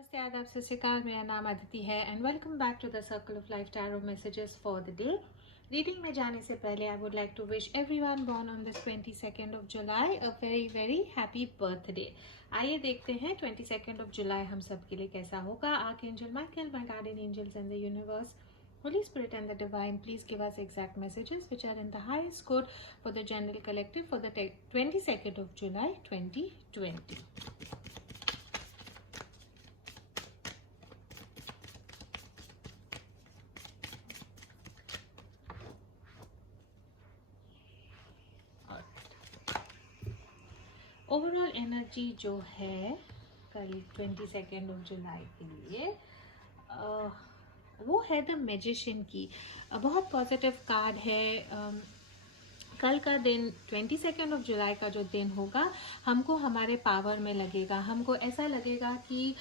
नमस्ते, आदाब, सत श्री अकाल। मेरा नाम अदिति है and welcome back to the circle of life tarot messages for the day. Reading में जाने से पहले I would like to wish everyone born on this 22nd of July a very very happy birthday. आइए देखते हैं 22nd of जुलाई हम सब के लिए कैसा होगा। Archangel Michael, my guardian angels and the universe, Holy Spirit and the Divine, please give us exact messages which are in the highest good for the general collective for the 22nd of July 2020. Overall energy जो है कल 22nd of जुलाई के लिए वो है the magician की। बहुत positive card है। कल का दिन 22nd ऑफ जुलाई का जो दिन होगा हमको हमारे पावर में लगेगा। हमको ऐसा लगेगा कि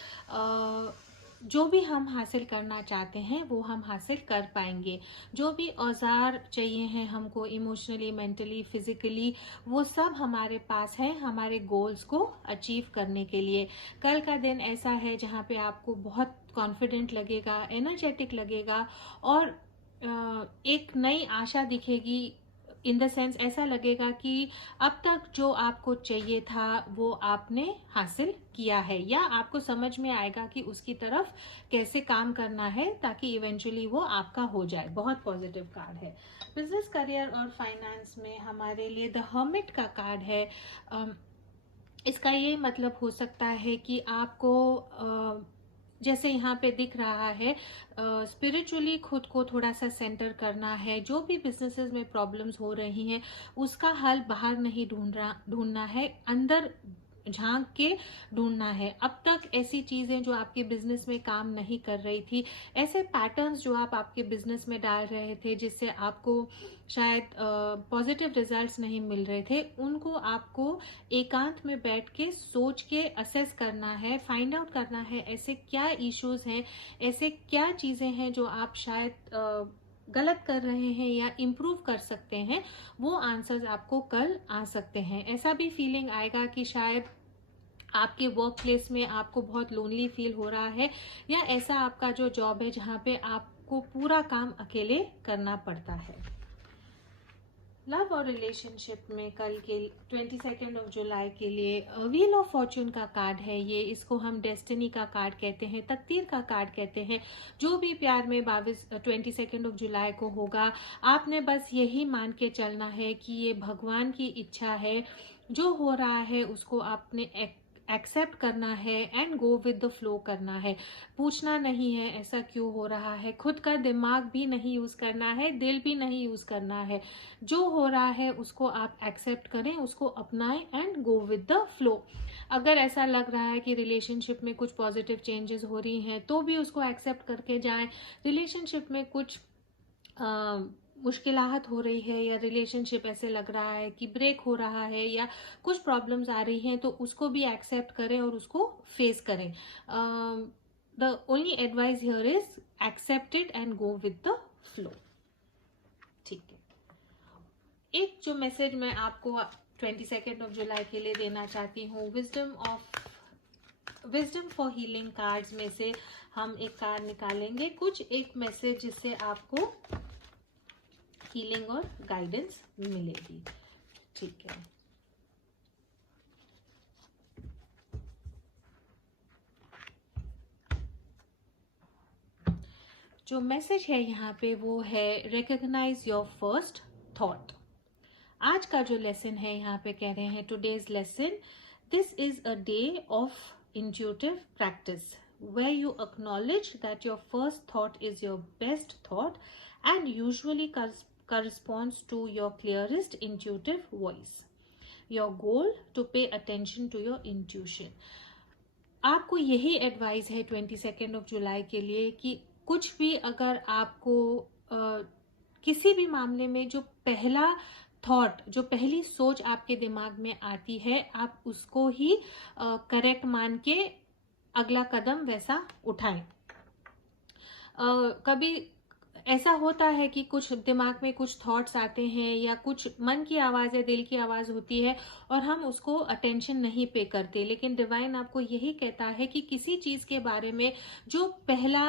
जो भी हम हासिल करना चाहते हैं वो हम हासिल कर पाएंगे। जो भी औजार चाहिए हैं हमको इमोशनली, मेंटली, फिजिकली, वो सब हमारे पास है हमारे गोल्स को अचीव करने के लिए। कल का दिन ऐसा है जहाँ पे आपको बहुत कॉन्फिडेंट लगेगा, एनर्जेटिक लगेगा और एक नई आशा दिखेगी। इन द सेंस ऐसा लगेगा कि अब तक जो आपको चाहिए था वो आपने हासिल किया है, या आपको समझ में आएगा कि उसकी तरफ कैसे काम करना है ताकि इवेंचुअली वो आपका हो जाए। बहुत पॉजिटिव कार्ड है। बिजनेस, करियर और फाइनेंस में हमारे लिए द हर्मिट का कार्ड है। इसका ये मतलब हो सकता है कि आपको जैसे यहाँ पे दिख रहा है स्पिरिचुअली खुद को थोड़ा सा सेंटर करना है। जो भी बिजनेसेस में प्रॉब्लम्स हो रही हैं उसका हल बाहर नहीं ढूंढना है, अंदर झांक के ढूंढना है। अब तक ऐसी चीजें जो आपके बिजनेस में काम नहीं कर रही थी, ऐसे पैटर्न्स जो आप आपके बिजनेस में डाल रहे थे जिससे आपको शायद पॉजिटिव रिजल्ट्स नहीं मिल रहे थे, उनको आपको एकांत में बैठ के सोच के असेस करना है, फाइंड आउट करना है ऐसे क्या इश्यूज हैं, ऐसे क्या चीजें हैं जो आप शायद गलत कर रहे हैं या इम्प्रूव कर सकते हैं। वो आंसर्स आपको कल आ सकते हैं। ऐसा भी फीलिंग आएगा कि शायद आपके वर्क प्लेस में आपको बहुत लोनली फील हो रहा है, या ऐसा आपका जो जॉब है जहाँ पे आपको पूरा काम अकेले करना पड़ता है। लव और रिलेशनशिप में कल के 22nd ऑफ जुलाई के लिए व्हील ऑफ फॉर्च्यून का कार्ड है। ये इसको हम डेस्टिनी का कार्ड कहते हैं, तकदीर का कार्ड कहते हैं। जो भी प्यार में 22 ऑफ जुलाई को होगा, आपने बस यही मान के चलना है कि ये भगवान की इच्छा है। जो हो रहा है उसको आपने एक्सेप्ट करना है and go with the flow करना है। पूछना नहीं है ऐसा क्यों हो रहा है, खुद का दिमाग भी नहीं यूज करना है, दिल भी नहीं यूज करना है। जो हो रहा है उसको आप एक्सेप्ट करें, उसको अपनाएं and go with the flow. अगर ऐसा लग रहा है कि रिलेशनशिप में कुछ पॉजिटिव चेंजेस हो रही हैं तो भी उसको एक्सेप्ट करके जाएं। रिलेशनशिप में कुछ मुश्किलात हो रही है या रिलेशनशिप ऐसे लग रहा है कि ब्रेक हो रहा है या कुछ प्रॉब्लम्स आ रही हैं, तो उसको भी एक्सेप्ट करें और उसको फेस करें। The only advice here is accept it and go with the flow. ठीक है, एक जो मैसेज मैं आपको 22nd ऑफ जुलाई के लिए देना चाहती हूँ, विजडम फॉर हीलिंग कार्ड्स में से हम एक कार्ड निकालेंगे, कुछ एक मैसेज जिससे आपको हीलिंग और गाइडेंस मिलेगी। ठीक है, जो मैसेज है यहाँ पे वो है रिकॉग्नाइज योर फर्स्ट थॉट। आज का जो लेसन है यहाँ पे कह रहे हैं today's lesson, this is a day of intuitive practice where you acknowledge that your first thought is your best thought and usually corresponds to your clearest intuitive voice. Your goal to pay attention to your intuition. आपको यही advice है 22nd of जुलाई के लिए कि कुछ भी अगर आपको किसी भी मामले में जो पहला थॉट, जो पहली सोच आपके दिमाग में आती है, आप उसको ही करेक्ट मान के अगला कदम वैसा उठाएं। कभी ऐसा होता है कि कुछ दिमाग में कुछ थॉट्स आते हैं या कुछ मन की आवाज़ है, दिल की आवाज़ होती है और हम उसको अटेंशन नहीं पे करते, लेकिन डिवाइन आपको यही कहता है कि किसी चीज़ के बारे में जो पहला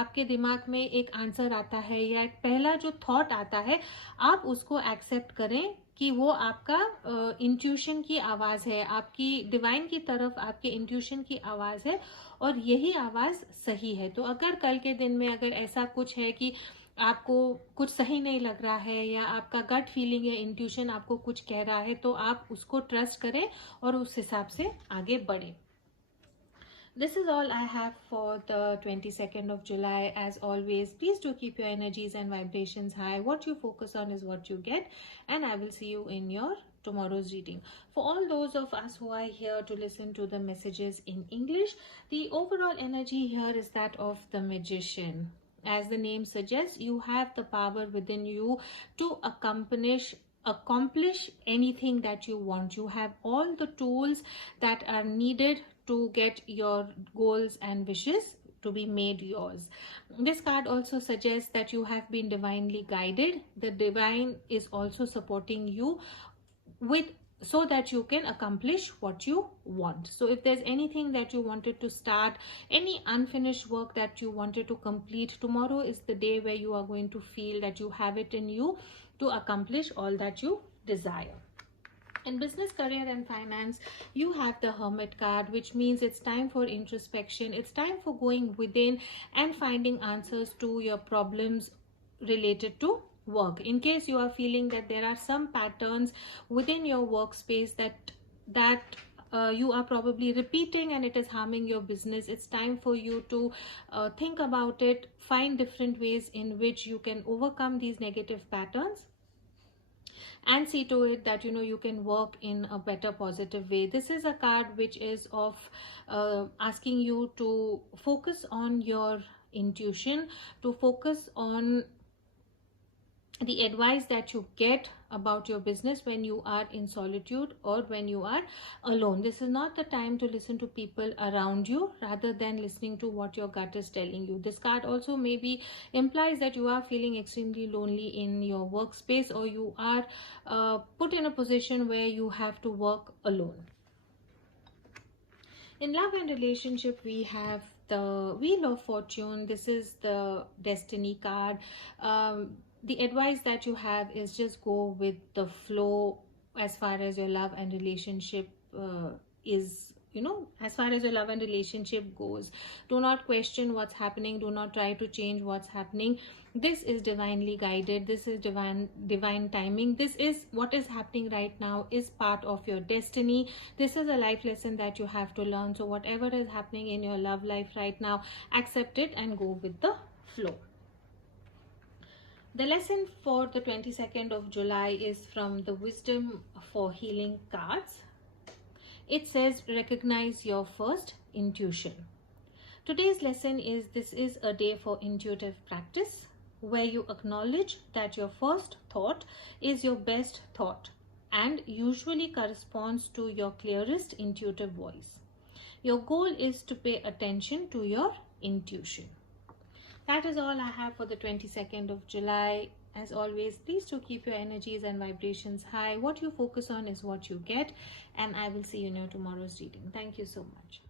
आपके दिमाग में एक आंसर आता है या एक पहला जो थॉट आता है, आप उसको एक्सेप्ट करें कि वो आपका इंट्यूशन की आवाज़ है, आपकी डिवाइन की तरफ आपके इंट्यूशन की आवाज़ है और यही आवाज़ सही है। तो अगर कल के दिन में अगर ऐसा कुछ है कि आपको कुछ सही नहीं लग रहा है या आपका गट फीलिंग या इंट्यूशन आपको कुछ कह रहा है, तो आप उसको ट्रस्ट करें और उस हिसाब से आगे बढ़ें। This is all I have for the 22nd of July. As always, please do keep your energies and vibrations high. What you focus on is what you get, and I will see you in your tomorrow's reading. For all those of us who are here to listen to the messages in English, the overall energy here is that of the magician. As the name suggests, you have the power within you to accomplish anything that you want. You have all the tools that are needed to get your goals and wishes to be made yours. This card also suggests that you have been divinely guided. The divine is also supporting you with so that you can accomplish what you want. So if there's anything that you wanted to start, any unfinished work that you wanted to complete, tomorrow is the day where you are going to feel that you have it in you to accomplish all that you desire. In business, career and finance, you have the Hermit card, which means it's time for introspection. It's time for going within and finding answers to your problems related to work. In case you are feeling that there are some patterns within your workspace that you are probably repeating and it is harming your business, it's time for you to think about it, find different ways in which you can overcome these negative patterns and see to it that you can work in a better positive way. This is a card which is of asking you to focus on your intuition, to focus on the advice that you get about your business when you are in solitude or when you are alone. This is not the time to listen to people around you rather than listening to what your gut is telling you. This card also maybe implies that you are feeling extremely lonely in your workspace, or you are put in a position where you have to work alone. In love and relationship, we have the Wheel of Fortune. This is the Destiny card. The advice that you have is just go with the flow as far as your love and relationship is, as far as your love and relationship goes. Do not question what's happening. Do not try to change what's happening. This is divinely guided. This is divine timing. This is what is happening right now is part of your destiny. This is a life lesson that you have to learn. So whatever is happening in your love life right now, accept it and go with the flow. The lesson for the 22nd of July is from the Wisdom for Healing cards. It says, recognize your first intuition. Today's lesson is, this is a day for intuitive practice, where you acknowledge that your first thought is your best thought and usually corresponds to your clearest intuitive voice. Your goal is to pay attention to your intuition. That is all I have for the 22nd of July. As always, please do keep your energies and vibrations high. What you focus on is what you get, and I will see you in your tomorrow's reading. Thank you so much.